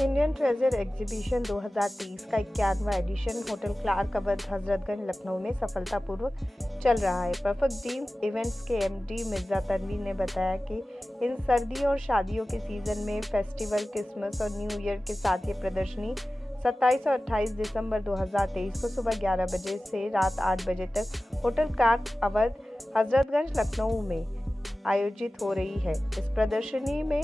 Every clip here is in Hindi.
इंडियन ट्रेजर एग्जीबिशन 2023 का 51वां edition hotel Clark Awadh Hazratganj Lucknow में सफलतापूर्वक चल रहा है। परफेक्ट ड्रीम्स इवेंट्स के एमडी मिर्जा तनवीर ने बताया कि इन सर्दियों और शादियों के सीजन में फेस्टिवल, क्रिसमस और न्यू ईयर के साथ ये प्रदर्शनी 27 और 28 दिसंबर 2023 को सुबह 11 बजे से रात 8 बजे तक होटल क्लार्क अवध हजरतगंज लखनऊ में आयोजित हो रही है। इस प्रदर्शनी में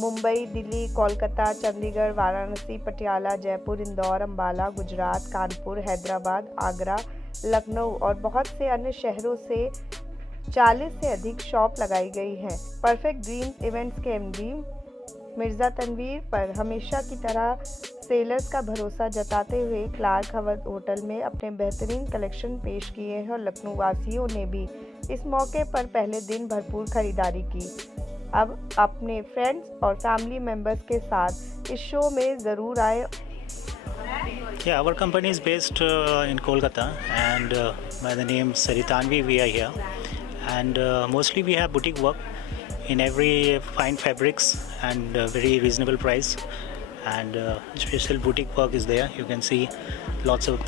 मुंबई, दिल्ली, कोलकाता, चंडीगढ़, वाराणसी, पटियाला, जयपुर, इंदौर, अंबाला, गुजरात, कानपुर, हैदराबाद, आगरा, लखनऊ और बहुत से अन्य शहरों से 40 से अधिक शॉप लगाई गई हैं। परफेक्ट ड्रीम्स इवेंट्स के एमडी मिर्जा तनवीर पर हमेशा की तरह सेलर्स का भरोसा जताते हुए क्लार्क अवध होटल में अपने बेहतरीन कलेक्शन पेश किए हैं और लखनऊ वासियों ने भी इस मौके पर पहले दिन भरपूर खरीदारी की। अब अपने फ्रेंड्स और फैमिली मेंबर्स के साथ इस शो में ज़रूर आए। Yeah, our company is based in Kolkata, and by the name Saritanvi we are here, and mostly we have boutique work in every fine fabrics and very reasonable price, and special boutique work is there. You can see lots of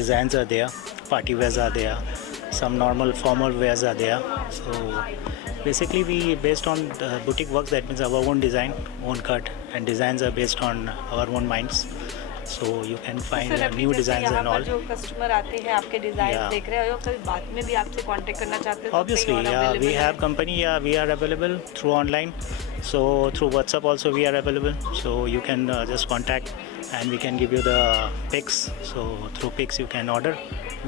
designs are there, party wears are there, some normal formal wears are there. So basically we based on boutique works, that means our own design, own cut, and designs are based on our own minds. So you can find new designs and all. जो कस्टमर आते हैं आपके डिजाइन देख रहे हो, कभी बाद में भी आपसे कांटेक्ट करना चाहते हो? Obviously, yeah, we have company, yeah, we are available through online. So through WhatsApp also we are available. So you can just contact and we can give you the pics. So through pics you can order.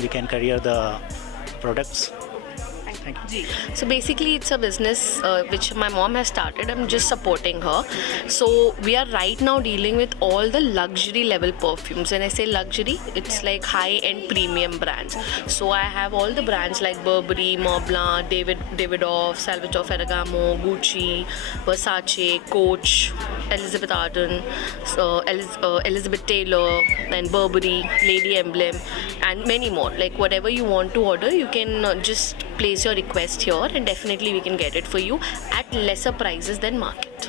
We can courier the products. Thank you. So basically it's a business which my mom has started. I'm just supporting her. So we are right now dealing with all the luxury level perfumes. When I say luxury, it's like high end premium brands. So I have all the brands like Burberry, Montblanc, Davidoff, Salvatore Ferragamo, Gucci, Versace, Coach, Elizabeth Arden, Elizabeth Taylor, and Burberry, Lady Emblem, and many more. Like whatever you want to order, you can just place your request here and definitely we can get it for you at lesser prices than market.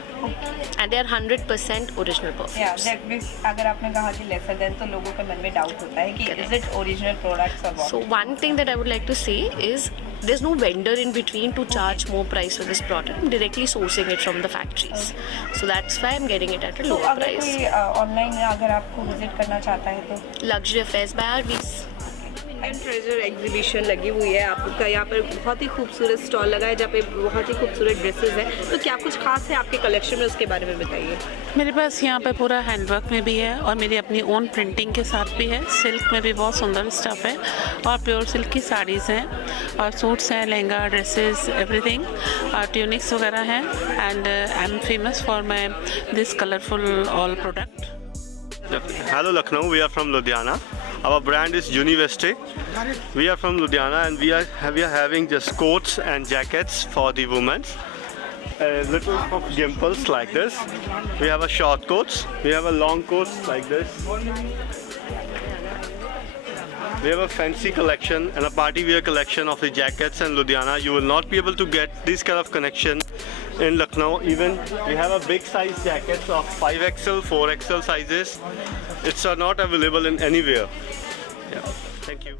And they are 100% original perfumes. Yeah, that means अगर आपने कहा कि lesser than, तो लोगों के मन में डाउट होता है कि is it original products or what? So one thing that I would like to say is there's no vendor in between to charge more price for this product. I'm directly sourcing it from the factories. So that's why I'm getting it at a lower अगर price. कोई ऑनलाइन अगर आपको विजिट करना चाहता है तो Luxury Affairs by RVs. Indian treasure exhibition लगी हुई है आपका, यहाँ पर बहुत ही खूबसूरत स्टॉल लगा है जहाँ पे बहुत ही खूबसूरत ड्रेसेस हैं। तो क्या कुछ खास है आपके कलेक्शन में, उसके बारे में बताइए। मेरे पास यहाँ पे पूरा हैंडवर्क में भी है और मेरी अपनी ओन प्रिंटिंग के साथ भी है। सिल्क में भी बहुत सुंदर स्टफ़ है और प्योर सिल्क की साड़ीज़ हैं और सूट्स हैं, लहंगा, ड्रेसेस, एवरीथिंग, और ट्यूनिक्स वगैरह हैं। And I am famous for my this colourful all product. Hello Lucknow, we are from Ludhiana. Our brand is Univeste. We are from Ludhiana and we are having just coats and jackets for the women. A little of gimples like this. We have a short coats. We have a long coats like this. We have a fancy collection and a party wear collection of the jackets in Ludhiana. You will not be able to get this kind of connection in Lucknow. Even we have a big size jackets of 5XL, 4XL sizes. It's not available in anywhere. Yeah. Thank you.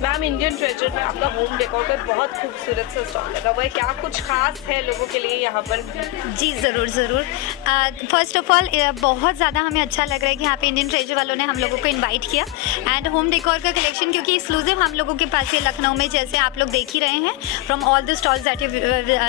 Ma'am, Indian treasure में आपका होम डेकोर पे बहुत खूबसूरत सा स्टॉल लगा हुआ है, क्या कुछ खास है लोगों के लिए यहाँ पर? जी ज़रूर ज़रूर। फर्स्ट ऑफ ऑल बहुत ज़्यादा हमें अच्छा लग रहा है कि यहाँ पे इंडियन ट्रेजर वालों ने हम लोगों को इनवाइट किया। एंड होम डेकोर का कलेक्शन क्योंकि एक्सक्लूसिव हम लोगों के पास है लखनऊ में, जैसे आप लोग देख ही रहे हैं from all the stalls that you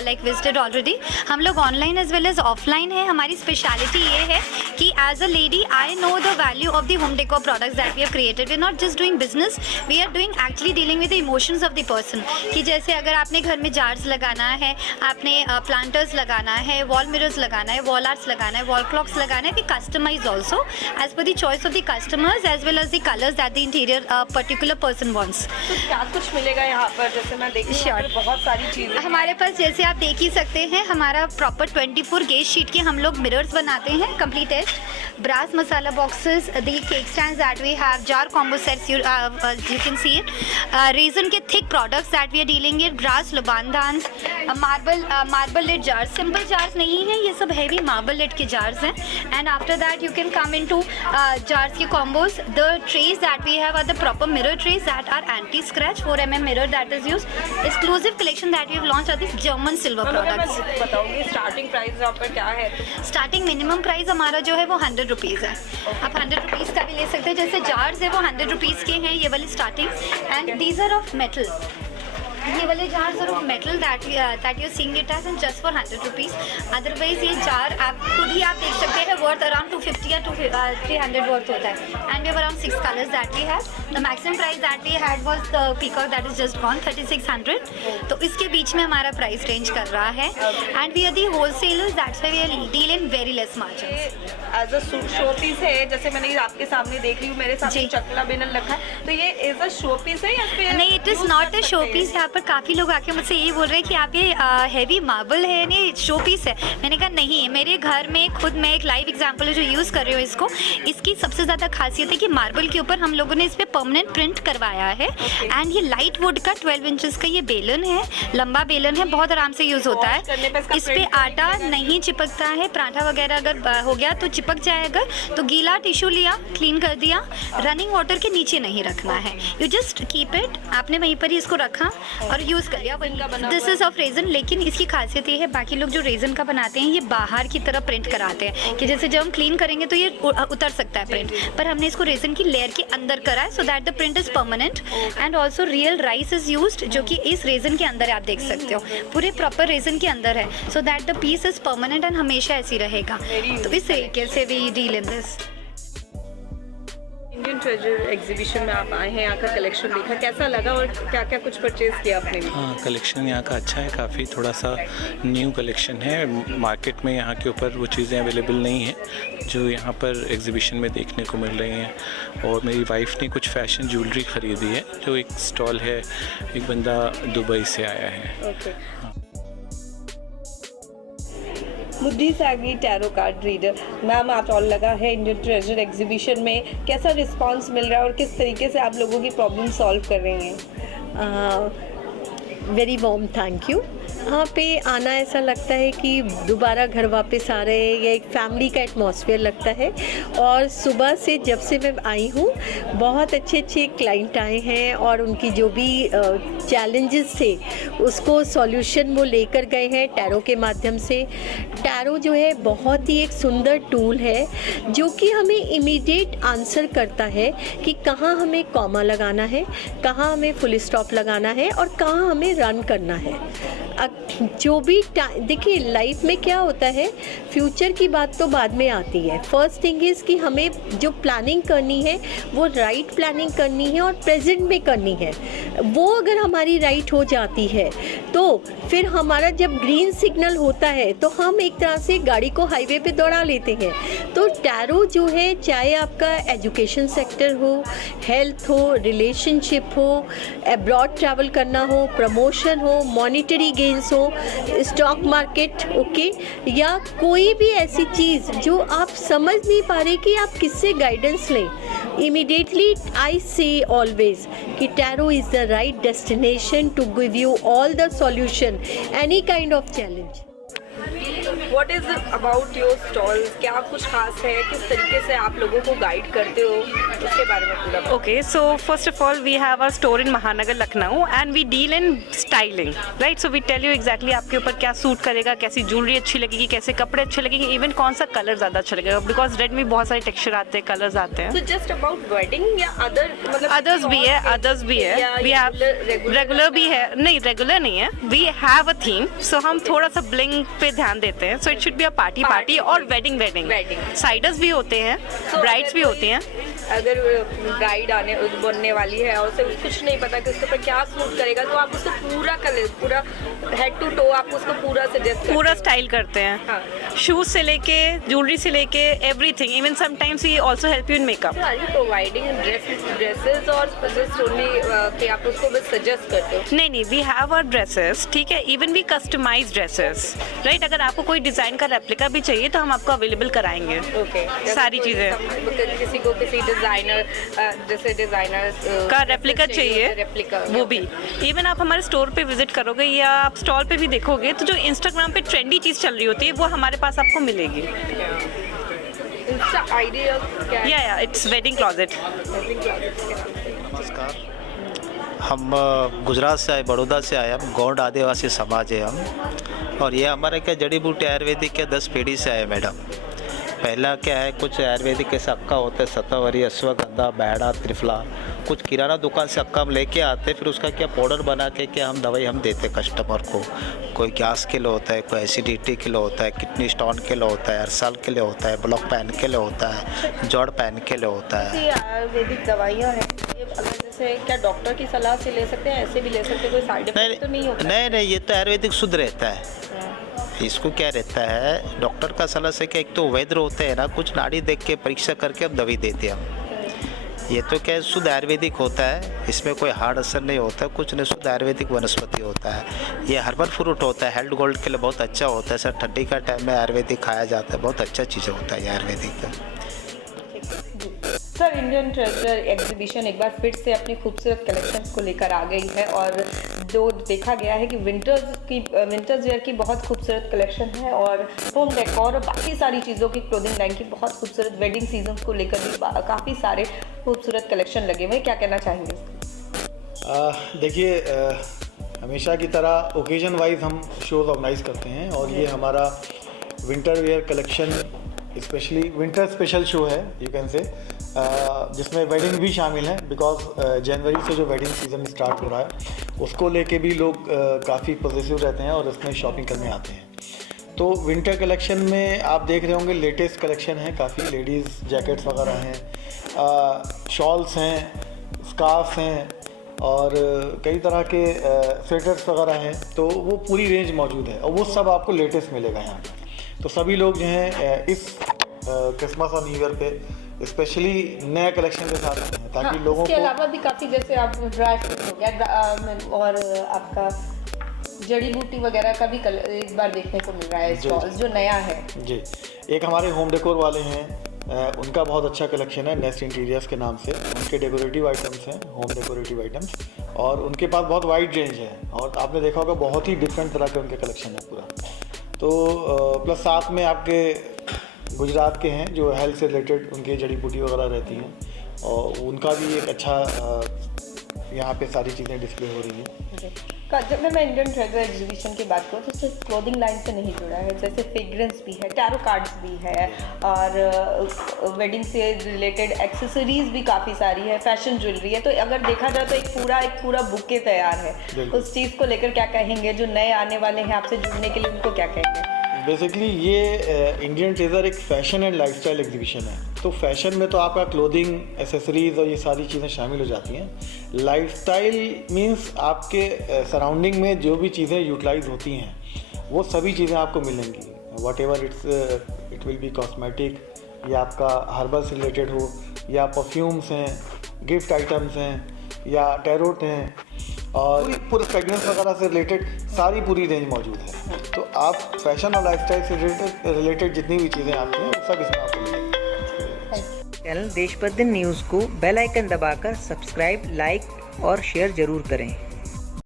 like visited already. हम लोग online as well as offline है। हमारी स्पेशलिटी ये है कि as a lady I know the value of the home decor products that we have created. We are not just doing business, we are doing actually dealing with the emotions of the person, कि जैसे अगर आपने घर में जार्स लगाना है, आपने प्लांटर्स लगाना है, वॉल मिरर्स लगाना है, वॉल आर्ट्स लगाना है, वॉल क्लॉक्स लगाना है, we customise also as per the choice of the customers as well as the colours that the interior particular person wants. तो क्या कुछ मिलेगा यहाँ पर? जैसे मैं देख रही हूँ बहुत सारी चीज़ें हमारे पास, जैसे आप देख ही सकते हैं, हमारा प्रॉपर 24 गेज शीट के हम लोग मिरर्स बनाते हैं, completed brass masala boxes, the cake stands that we have, jar combo sets, you can see it, resin के thick products that we are dealing with, brass lubandans, marble lid jars, simple jars नहीं है, ये सब heavy marble lid के jars हैं, and after that you can come into jars के combos. The trays that we have are the proper mirror trays that are anti scratch, 4mm mirror that is used. Exclusive collection that we have launched are these German silver products. बताऊंगी स्टार्टिंग प्राइस यहाँ पर क्या है? स्टार्टिंग मिनिमम प्राइस हमारा जो है वो 100 रुपीज़ है। आप 100 रुपीज़ का भी ले सकते हैं, जैसे जार्स है वो 100 रुपीज़ के हैं, ये वाली starting. And these are of metal, ये वाले jars are of metal that you seeing it as and just for 100 rupees. Otherwise ये जार आप खुद ही आप देख सकते हैं वर्थ अराउंड 250 या 300 वर्थ होता है। And we have around 6 colours that we have. The maximum price that we had was the peacock that is just gone 3600, तो इसके बीच में हमारा प्राइस रेंज कर रहा है। And we are the wholesalers, that's why we are deal in very less margins. As a show piece है, जैसे मैंने आपके सामने देख रही हूँ, मेरे सामने चकला बेलन रखा है, तो ये एज अ शो पीस है या फिर नहीं? It is not a show piece. यहाँ पर काफ़ी लोग आके मुझसे यही बोल रहे हैं कि आप ये हैवी मार्बल है, नहीं शो पीस है। मैंने कहा नहीं, मेरे घर में खुद मैं एक लाइव एग्जांपल जो यूज़ कर रही हूँ इसको, इसकी सबसे ज़्यादा खासियत है कि मार्बल के ऊपर हम लोगों ने इस पर परमानेंट प्रिंट करवाया है। एंड ये लाइट वुड का 12 इंचेस का ये बेलन है, लंबा बेलन है, बहुत आराम से यूज़ होता है। इस पर आटा नहीं चिपकता है, पराठा वगैरह अगर हो गया तो चिपक जाएगा, तो गीला टिश्यू लिया, क्लीन कर दिया, रनिंग वाटर के नीचे नहीं रखना है, यू जस्ट कीप इट, आपने वहीं पर ही इसको रखा और यूज़ कर लिया। दिस इज ऑफ रेजन, लेकिन इसकी खासियत ये है, बाकी लोग जो रेजन का बनाते हैं ये बाहर की तरफ प्रिंट कराते हैं कि जैसे जब हम क्लीन करेंगे तो ये उतर सकता है प्रिंट, पर हमने इसको रेजन की लेयर के अंदर करा है, so that the print is permanent. And also real rice is used, जो कि इस रेजन के अंदर आप देख सकते हो, पूरे प्रॉपर रेजन के अंदर है, so that the piece is permanent and हमेशा ऐसी रहेगा। तो इस तरीके से we deal in this. Indian treasure exhibition में आप आए हैं, यहाँ का कलेक्शन देखा, कैसा लगा और क्या क्या कुछ परचेज किया आपने? हाँ, कलेक्शन यहाँ का अच्छा है, काफ़ी थोड़ा सा न्यू कलेक्शन है। मार्केट में यहाँ के ऊपर वो चीज़ें अवेलेबल नहीं हैं जो यहाँ पर एग्जीबिशन में देखने को मिल रही हैं। और मेरी वाइफ ने कुछ फैशन ज्वेलरी ख़रीदी है, जो एक स्टॉल है, एक बंदा दुबई से आया है। मुद्दी सागी टैरो कार्ड रीडर, मैम आप स्टॉल लगा है इंडियन ट्रेजर एग्जीबिशन में, कैसा रिस्पांस मिल रहा है और किस तरीके से आप लोगों की प्रॉब्लम सॉल्व कर रही हैं? Very warm thank you. यहाँ पे आना ऐसा लगता है कि दोबारा घर वापस आ रहे हैं, या एक फैमिली का एटमॉस्फेयर लगता है। और सुबह से जब से मैं आई हूँ, बहुत अच्छे अच्छे क्लाइंट आए हैं और उनकी जो भी चैलेंजेस थे उसको सॉल्यूशन वो लेकर गए हैं टैरो के माध्यम से। टैरो जो है बहुत ही एक सुंदर टूल है जो कि हमें इमीडिएट आंसर करता है कि कहाँ हमें कॉमा लगाना है, कहाँ हमें फुल स्टॉप लगाना है और कहाँ हमें रन करना है। जो भी देखिए लाइफ में क्या होता है, फ्यूचर की बात तो बाद में आती है। फर्स्ट थिंग इज़ कि हमें जो प्लानिंग करनी है वो राइट प्लानिंग करनी है और प्रेजेंट में करनी है। वो अगर हमारी राइट हो जाती है तो फिर हमारा जब ग्रीन सिग्नल होता है तो हम एक तरह से गाड़ी को हाईवे पे दौड़ा लेते हैं। तो टैरो जो है, चाहे आपका एजुकेशन सेक्टर हो, हेल्थ हो, रिलेशनशिप हो, अब्रॉड ट्रैवल करना हो, प्रमोशन हो, मॉनिटरी गेन्स हो, स्टॉक मार्केट, ओके, या कोई भी ऐसी चीज़ जो आप समझ नहीं पा रहे कि आप किससे गाइडेंस लें, इमीडिएटली आई से ऑलवेज कि tarot is the right destination to give you all the solution any kind of challenge. What is about your stalls? क्या कुछ खास है, किस तरीके से आप लोगों को गाइड करते हो, उसके बारे में पूरा। Okay, so first of all we have our store in Mahanagar, Lucknow, and we deal in styling, right? So we tell you exactly आपके ऊपर क्या सूट करेगा, कैसी ज्वेलरी अच्छी लगेगी, कैसे कपड़े अच्छे लगेंगे, इवन कौन सा कलर ज़्यादा अच्छा लगेगा, बिकॉज रेड में बहुत सारे टेक्सचर आते हैं, कलर्स आते हैं। So just about wedding या अदर, मतलब अदर्स भी है, अदर्स भी है, we have रेगुलर भी है, नहीं रेगुलर नहीं है, we have a theme, so हम थोड़ा सा ब्लिंग पे ध्यान देते हैं। So it should be a party और वेडिंग साइडर्स भी होते हैं, ब्राइड्स भी होती हैं। अगर ब्राइड बनने वाली है और उसे कुछ नहीं पता कि उसके ऊपर क्या सूट करेगा, तो आप उसको पूरा हेड टू टो आप उसको पूरा सजेस्ट पूरा स्टाइल करते हैं। हाँ। शूज से लेके ज्वेलरी से लेके everything, even sometimes we also help you in makeup. Are you providing dresses और जस्ट ओनली कि आप उसको बस सजेस्ट करते हो? नहीं, वी हैव आवर ड्रेसेस, ठीक है, even we customise dresses, right. अगर आपको कोई डिजाइन का रेप्लिका भी चाहिए तो हम आपको अवेलेबल कराएंगे। ओके, सारी चीजें। किसी को किसी डिजाइनर जैसे डिजाइनर का रेप्लिका चाहिए, रेप्लिका वो भी। इवन आप हमारे स्टोर पे विजिट करोगे या आप स्टॉल पे भी देखोगे तो जो इंस्टाग्राम पे ट्रेंडी चीज़ चल रही होती है वो हमारे पास आपको मिलेगी। इसका आइडिया क्या है? या इट्स वेडिंग क्लॉजेट। नमस्कार, हम गुजरात से आए, बड़ौदा से आए, हम गौंड आदिवासी समाज है हम। और ये हमारे क्या जड़ी बूटी आयुर्वेदिक के 10 पीढ़ी से आए मैडम। पहला क्या है, कुछ आयुर्वेदिक के अक्का होते हैं, शतावरी, अश्वगंधा, बैड़ा, त्रिफला। कुछ किराना दुकान से अक्का हम लेके आते, फिर उसका क्या पाउडर बना के क्या हम दवाई हम देते कस्टमर को। कोई गैस के लिए होता है, कोई एसिडिटी के लिए होता है, किडनी स्टोन के लिए होता है, अरसाल के लिए होता है, ब्लॉक पैन के लिए होता है, जोड़ पैन के लिए होता है। ये आयुर्वेदिक दवाइयाँ हैं, अगर जैसे क्या डॉक्टर की सलाह से ले सकते हैं, ऐसे भी ले सकते हैं, कोई साइड इफेक्ट तो नहीं होता? नहीं, ये तो आयुर्वेदिक शुद्ध रहता है। इसको क्या रहता है, डॉक्टर का सलाह से क्या, एक तो वैद्य होते हैं ना, कुछ नाड़ी देख के परीक्षा करके हम दवाई देते हैं हम। ये तो क्या शुद्ध आयुर्वेदिक होता है, इसमें कोई हार्ड असर नहीं होता, कुछ नहीं, शुद्ध आयुर्वेदिक वनस्पति होता है। ये हर्बल फ्रूट होता है, हेल्थ गोल्ड के लिए बहुत अच्छा होता है सर। ठंडी का टाइम में आयुर्वेदिक खाया जाता है, बहुत अच्छा चीज़ होता है ये आयुर्वेदिक का। सर, इंडियन ट्रेजर एग्जीबिशन एक बार फिर से अपनी खूबसूरत कलेक्शंस को लेकर आ गई है और जो देखा गया है कि विंटर्स वेयर की बहुत खूबसूरत कलेक्शन है और होम डेकोर और बाकी सारी चीज़ों की क्लोथिंग लाइन की बहुत खूबसूरत वेडिंग सीजन को लेकर भी काफ़ी सारे खूबसूरत कलेक्शन लगे हुए। क्या कहना चाहेंगे? देखिए, हमेशा की तरह ओकेजन वाइज हम शोज़ ऑर्गेनाइज करते हैं और ये हमारा winter wear collection specially winter special show है, यू कैन से, जिसमें वेडिंग भी शामिल है। बिकॉज जनवरी से जो वेडिंग सीज़न स्टार्ट हो रहा है उसको लेके भी लोग काफ़ी पॉजिटिव रहते हैं और इसमें शॉपिंग करने आते हैं। तो विंटर कलेक्शन में आप देख रहे होंगे लेटेस्ट कलेक्शन है, काफ़ी लेडीज़ जैकेट्स वगैरह हैं, शॉल्स हैं, स्कार्फ हैं और कई तरह के स्वेटर्स वगैरह हैं। तो वो पूरी रेंज मौजूद है और वो सब आपको लेटेस्ट मिलेगा यहाँ पर। तो सभी लोग जो हैं इस क्रिसमस और न्यू ईयर पे स्पेशली नए कलेक्शन के साथ आते हैं ताकि लोगों को, इसके अलावा भी काफ़ी, जैसे आप ड्राई फ्रूट हो गया और आपका जड़ी बूटी वगैरह का भी इस बार देखने को मिल रहा है स्टॉल्स जो नया है। जी, एक हमारे होम डेकोर वाले हैं, उनका बहुत अच्छा कलेक्शन है, नेस्ट इंटीरियर्स के नाम से। उनके डेकोरेटिव आइटम्स हैं, होम डेकोरेटिव आइटम्स, और उनके पास बहुत वाइड रेंज है और आपने देखा होगा बहुत ही डिफरेंट तरह के उनके कलेक्शन है पूरा। तो प्लस साथ में आपके गुजरात के हैं जो हेल्थ से रिलेटेड उनकी जड़ी बूटी वगैरह रहती हैं और उनका भी एक अच्छा यहाँ पे सारी चीज़ें डिस्प्ले हो रही हैं। जब मैं इंडियन ट्रेजर एग्जीबिशन की बात करूँ तो सिर्फ क्लोथिंग लाइन से नहीं जुड़ा है, जैसे फ्रेग्रेंस भी है, टैरो कार्ड्स भी है और वेडिंग से रिलेटेड एक्सेसरीज भी काफ़ी सारी है, फैशन ज्वेलरी है। तो अगर देखा जाए तो एक पूरा बुके तैयार है। उस चीज़ को लेकर क्या कहेंगे, जो नए आने वाले हैं आपसे जुड़ने के लिए उनको क्या कहेंगे? बेसिकली ये इंडियन ट्रेजर एक फ़ैशन एंड लाइफस्टाइल एग्जीबिशन है। तो फैशन में तो आपका क्लोथिंग, एसेसरीज़ और ये सारी चीज़ें शामिल हो जाती हैं। लाइफस्टाइल मींस आपके सराउंडिंग में जो भी चीज़ें यूटिलाइज होती हैं वो सभी चीज़ें आपको मिलेंगी। What ever it will be cosmetic, या आपका हर्बल से रिलेटेड हो, या परफ्यूम्स हैं, गिफ्ट आइटम्स हैं, या टैरोट हैं और पूरे फ्रेगरेंस वगैरह से रिलेटेड सारी पूरी रेंज मौजूद है। तो आप फैशन और लाइफस्टाइल से रिलेटेड जितनी भी चीज़ें आती हैं वो सब इसमें आपको मिलेंगी। चैनल देश प्रतिदिन न्यूज़ को बेल आइकन दबाकर सब्सक्राइब, लाइक और शेयर ज़रूर करें।